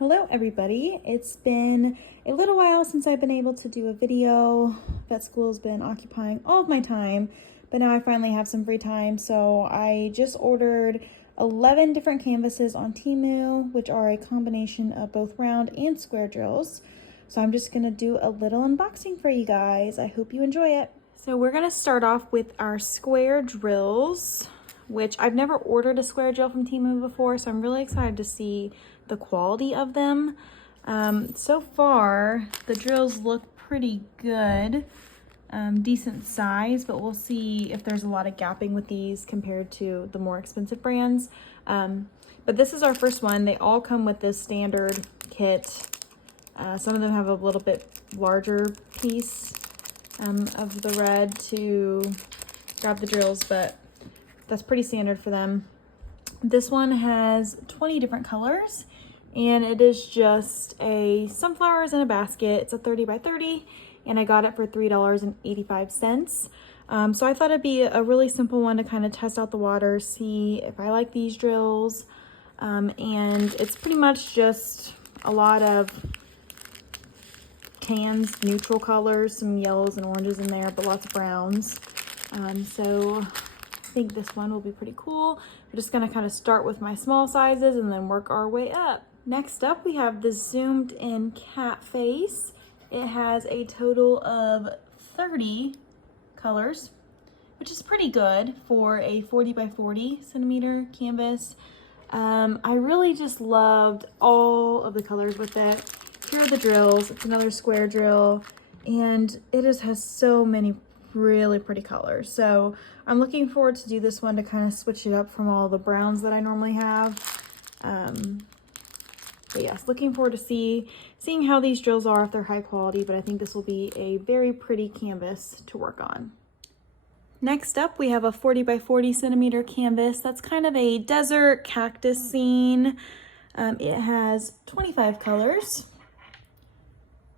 Hello everybody. It's been a little while since I've been able to do a video. Vet school's been occupying all of my time, but now I finally have some free time. So I just ordered 11 different canvases on Temu, which are a combination of both round and square drills. So I'm just gonna do a little unboxing for you guys. I hope you enjoy it. So we're gonna start off with our square drills, which I've never ordered a square drill from Temu before, so I'm really excited to see the quality of them. So far, the drills look pretty good, decent size, but we'll see if there's a lot of gapping with these compared to the more expensive brands. But this is our first one. They all come with this standard kit. Some of them have a little bit larger piece of the red to grab the drills, but that's pretty standard for them. This one has 20 different colors, and it is just a sunflowers in a basket. It's a 30 by 30, and I got it for $3.85. So I thought it'd be a really simple one to kind of test out the water, see if I like these drills. And it's pretty much just a lot of tans, neutral colors, some yellows and oranges in there, but lots of browns. So I think this one will be pretty cool. We're just gonna kind of start with my small sizes and then work our way up. Next up, we have the zoomed in cat face. It has a total of 30 colors, which is pretty good for a 40 by 40 centimeter canvas. I really just loved all of the colors with it. Here are the drills. It's another square drill, and it just has so many really pretty colors. So I'm looking forward to do this one to kind of switch it up from all the browns that I normally have. But yes, looking forward to seeing how these drills are, if they're high quality, but I think this will be a very pretty canvas to work on. Next up, we have a 40 by 40 centimeter canvas. That's kind of a desert cactus scene. It has 25 colors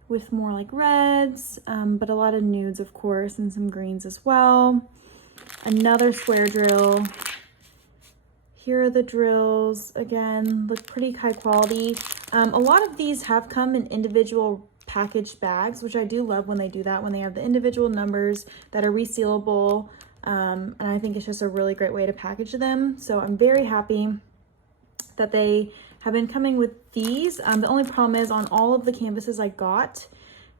with more like reds, but a lot of nudes, of course, and some greens as well. Another square drill. Here are the drills. Again, look pretty high quality. A lot of these have come in individual packaged bags, which I do love when they do that, when they have the individual numbers that are resealable. And I think it's just a really great way to package them. So I'm very happy that they have been coming with these. The only problem is on all of the canvases I got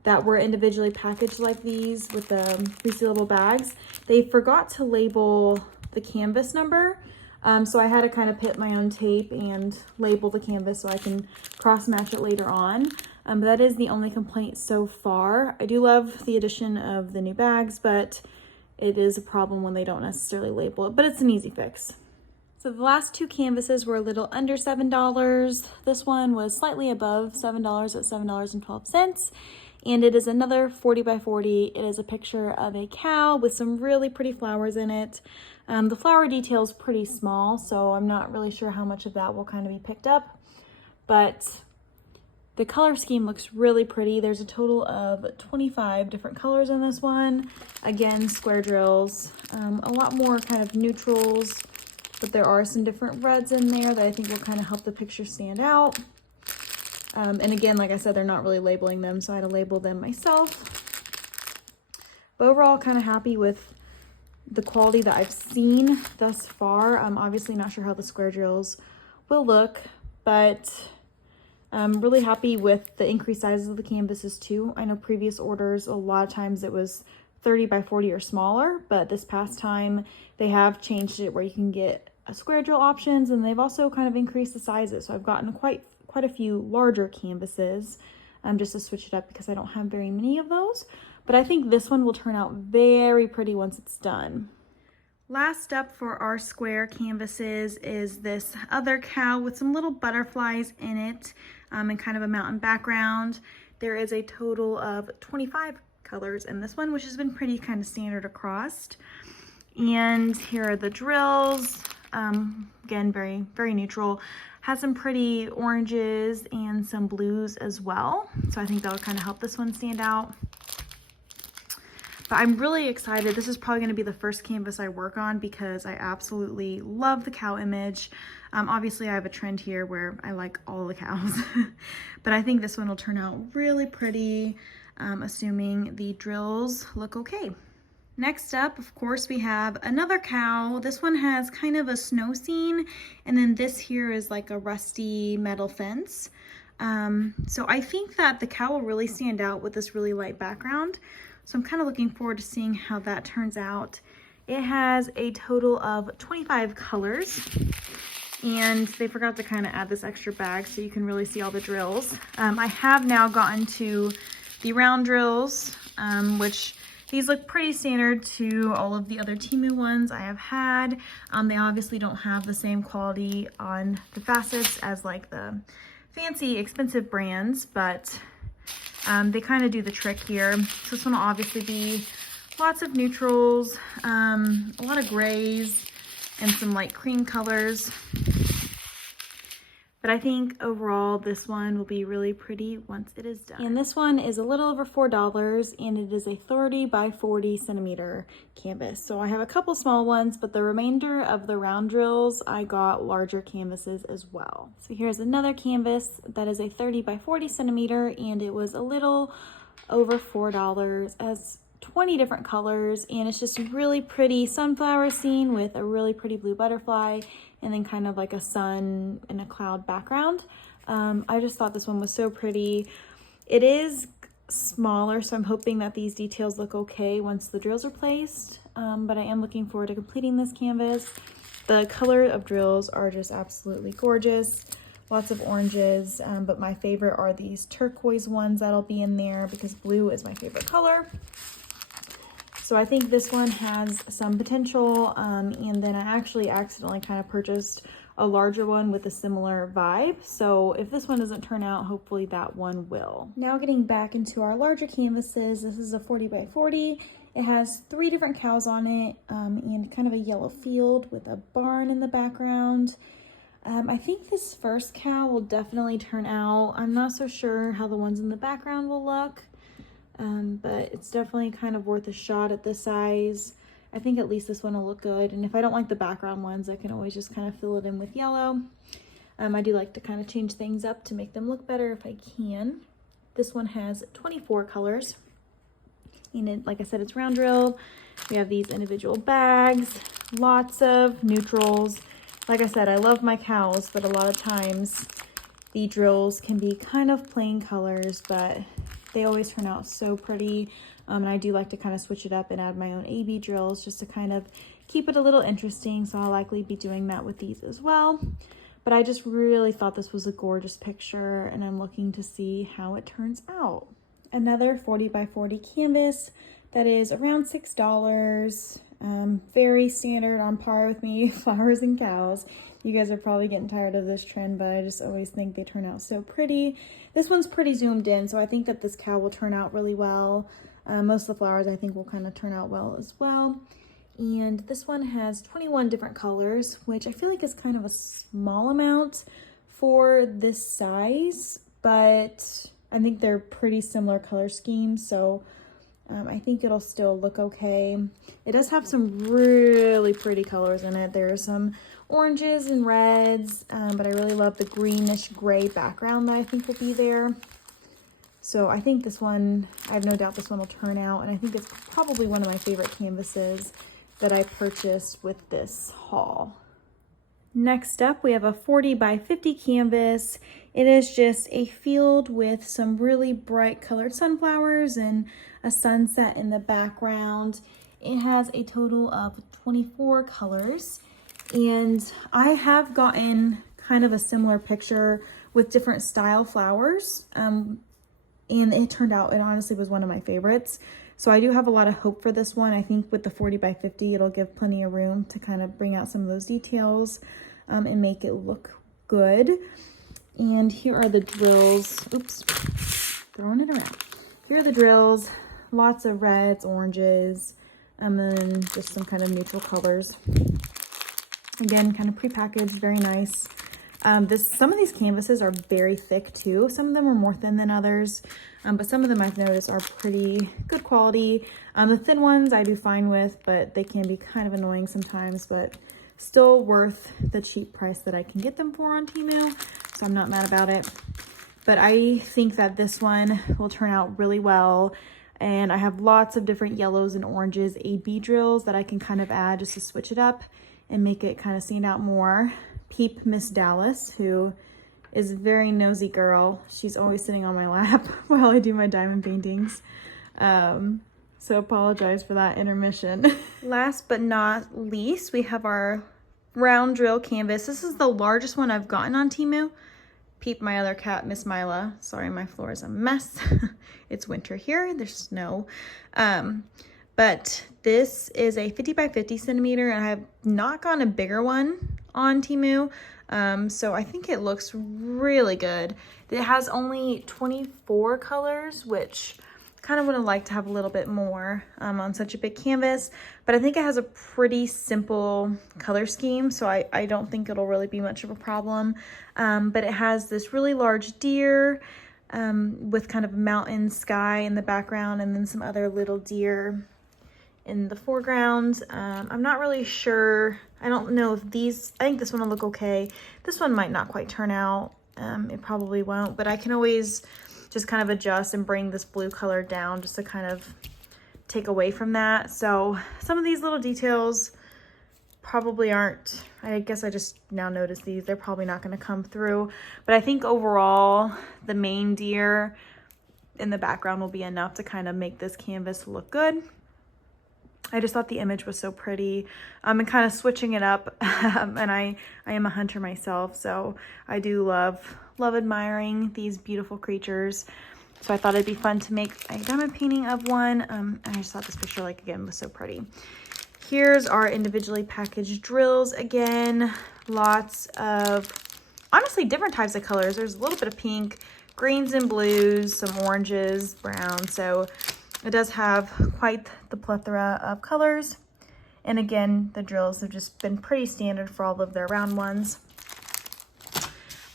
that were individually packaged like these with the resealable bags, they forgot to label the canvas number. So I had to kind of pit my own tape and label the canvas so I can cross match it later on. But that is the only complaint so far. I do love the addition of the new bags, but it is a problem when they don't necessarily label it, but it's an easy fix. So the last two canvases were a little under $7. This one was slightly above $7 at $7.12. And it is another 40 by 40. It is a picture of a cow with some really pretty flowers in it. The flower detail is pretty small, so I'm not really sure how much of that will kind of be picked up. But the color scheme looks really pretty. There's a total of 25 different colors in this one. Again, square drills, a lot more kind of neutrals, but there are some different reds in there that I think will kind of help the picture stand out. And again, like I said, they're not really labeling them, so I had to label them myself. But overall, kind of happy with the quality that I've seen thus far. I'm obviously not sure how the square drills will look, but I'm really happy with the increased sizes of the canvases too. I know previous orders, a lot of times it was 30 by 40 or smaller, but this past time they have changed it where you can get a square drill options, and they've also kind of increased the sizes. So I've gotten quite a few larger canvases just to switch it up because I don't have very many of those. But I think this one will turn out very pretty once it's done. Last up for our square canvases is this other cow with some little butterflies in it and kind of a mountain background. There is a total of 25 colors in this one, which has been pretty kind of standard across. And here are the drills. Again, very neutral. Has some pretty oranges and some blues as well. So I think that'll kind of help this one stand out. But I'm really excited. This is probably going to be the first canvas I work on because I absolutely love the cow image. Obviously I have a trend here where I like all the cows, but I think this one will turn out really pretty, assuming the drills look okay. Next up, of course, we have another cow. This one has kind of a snow scene, and then this here is like a rusty metal fence. So I think that the cow will really stand out with this really light background. So I'm kind of looking forward to seeing how that turns out. It has a total of 25 colors, and they forgot to kind of add this extra bag so you can really see all the drills. I have now gotten to the round drills, which these look pretty standard to all of the other Temu ones I have had. They obviously don't have the same quality on the facets as like the fancy expensive brands, but they kind of do the trick here. So this one will obviously be lots of neutrals, a lot of grays, and some light cream colors. But I think overall this one will be really pretty once it is done. And this one is a little over $4, and it is a 30 by 40 centimeter canvas. So I have a couple small ones, but the remainder of the round drills, I got larger canvases as well. So here's another canvas that is a 30 by 40 centimeter, and it was a little over $4, as 20 different colors, and it's just a really pretty sunflower scene with a really pretty blue butterfly and then kind of like a sun and a cloud background. I just thought this one was so pretty. It is smaller, so I'm hoping that these details look okay once the drills are placed, but I am looking forward to completing this canvas. The color of drills are just absolutely gorgeous. Lots of oranges, but my favorite are these turquoise ones that'll be in there because blue is my favorite color. So I think this one has some potential, and then I actually accidentally kind of purchased a larger one with a similar vibe. So if this one doesn't turn out, hopefully that one will. Now getting back into our larger canvases, this is a 40 by 40. It has 3 different cows on it, and kind of a yellow field with a barn in the background. I think this first cow will definitely turn out. I'm not so sure how the ones in the background will look. But it's definitely kind of worth a shot at this size. I think at least this one will look good. And if I don't like the background ones, I can always just kind of fill it in with yellow. I do like to kind of change things up to make them look better if I can. This one has 24 colors. And it, like I said, it's round drilled. We have these individual bags, lots of neutrals. Like I said, I love my cows, but a lot of times the drills can be kind of plain colors, but they always turn out so pretty, and I do like to kind of switch it up and add my own AB drills just to kind of keep it a little interesting, so I'll likely be doing that with these as well. But I just really thought this was a gorgeous picture, and I'm looking to see how it turns out. Another 40 by 40 canvas that is around $6, very standard, on par with me, flowers and cows. You guys are probably getting tired of this trend, but I just always think they turn out so pretty. This one's pretty zoomed in, so I think that this cow will turn out really well. Most of the flowers I think will kind of turn out well as well. And this one has 21 different colors, which I feel like is kind of a small amount for this size, but I think they're pretty similar color schemes, so I think it'll still look okay. It does have some really pretty colors in it. There are some oranges and reds, but I really love the greenish gray background that I think will be there. So I think this one, I have no doubt this one will turn out, and I think it's probably one of my favorite canvases that I purchased with this haul. Next up, we have a 40 by 50 canvas. It is just a field with some really bright colored sunflowers and a sunset in the background. It has a total of 24 colors, and I have gotten kind of a similar picture with different style flowers, and it turned out, it honestly was one of my favorites. So I do have a lot of hope for this one. I think with the 40 by 50, it'll give plenty of room to kind of bring out some of those details and make it look good. And here are the drills. Oops, throwing it around. Here are the drills. Lots of reds, oranges, and then just some kind of neutral colors. Again, kind of prepackaged, very nice. Some of these canvases are very thick too. Some of them are more thin than others, but some of them I've noticed are pretty good quality. The thin ones I do fine with, but they can be kind of annoying sometimes, but still worth the cheap price that I can get them for on Temu, so I'm not mad about it. But I think that this one will turn out really well, and I have lots of different yellows and oranges AB drills that I can kind of add just to switch it up and make it kind of stand out more. Peep Miss Dallas, who is a very nosy girl. She's always sitting on my lap while I do my diamond paintings. So apologize for that intermission. Last but not least, we have our round drill canvas. This is the largest one I've gotten on Temu. Peep my other cat, Miss Mila. Sorry, my floor is a mess. It's winter here, there's snow. But this is a 50 by 50 centimeter, and I have not gotten a bigger one on Temu. So I think it looks really good. It has only 24 colors, which kind of would have liked to have a little bit more on such a big canvas, but I think it has a pretty simple color scheme, so I don't think it'll really be much of a problem. But it has this really large deer with kind of a mountain sky in the background, and then some other little deer in the foreground. I'm not really sure. I don't know if these, I think this one will look okay. This one might not quite turn out. It probably won't, but I can always just kind of adjust and bring this blue color down just to kind of take away from that. So some of these little details probably aren't, I guess I just now noticed these, they're probably not going to come through, but I think overall the main deer in the background will be enough to kind of make this canvas look good. I just thought the image was so pretty, and kind of switching it up. And I am a hunter myself, so I do love admiring these beautiful creatures. So I thought it'd be fun to make a diamond painting of one. And I just thought this picture, like, again, was so pretty. Here's our individually packaged drills. Again, lots of, honestly, different types of colors. There's a little bit of pink, greens and blues, some oranges, brown. So it does have quite the plethora of colors. And again, the drills have just been pretty standard for all of their round ones.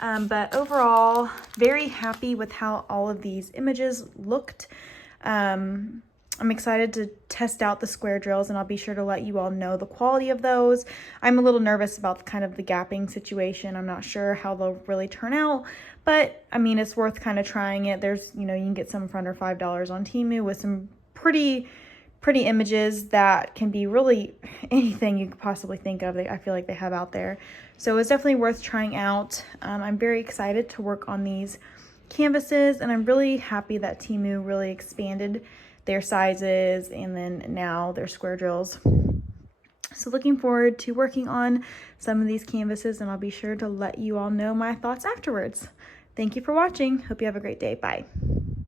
But overall, very happy with how all of these images looked. I'm excited to test out the square drills, and I'll be sure to let you all know the quality of those. I'm a little nervous about kind of the gapping situation. I'm not sure how they'll really turn out, but I mean, it's worth kind of trying it. There's, you know, you can get some for under $5 on Temu with some pretty images that can be really anything you could possibly think of. I feel like they have out there. So it's definitely worth trying out. I'm very excited to work on these canvases, and I'm really happy that Temu really expanded their sizes and then now their square drills. So looking forward to working on some of these canvases, and I'll be sure to let you all know my thoughts afterwards. Thank you for watching. Hope you have a great day. Bye.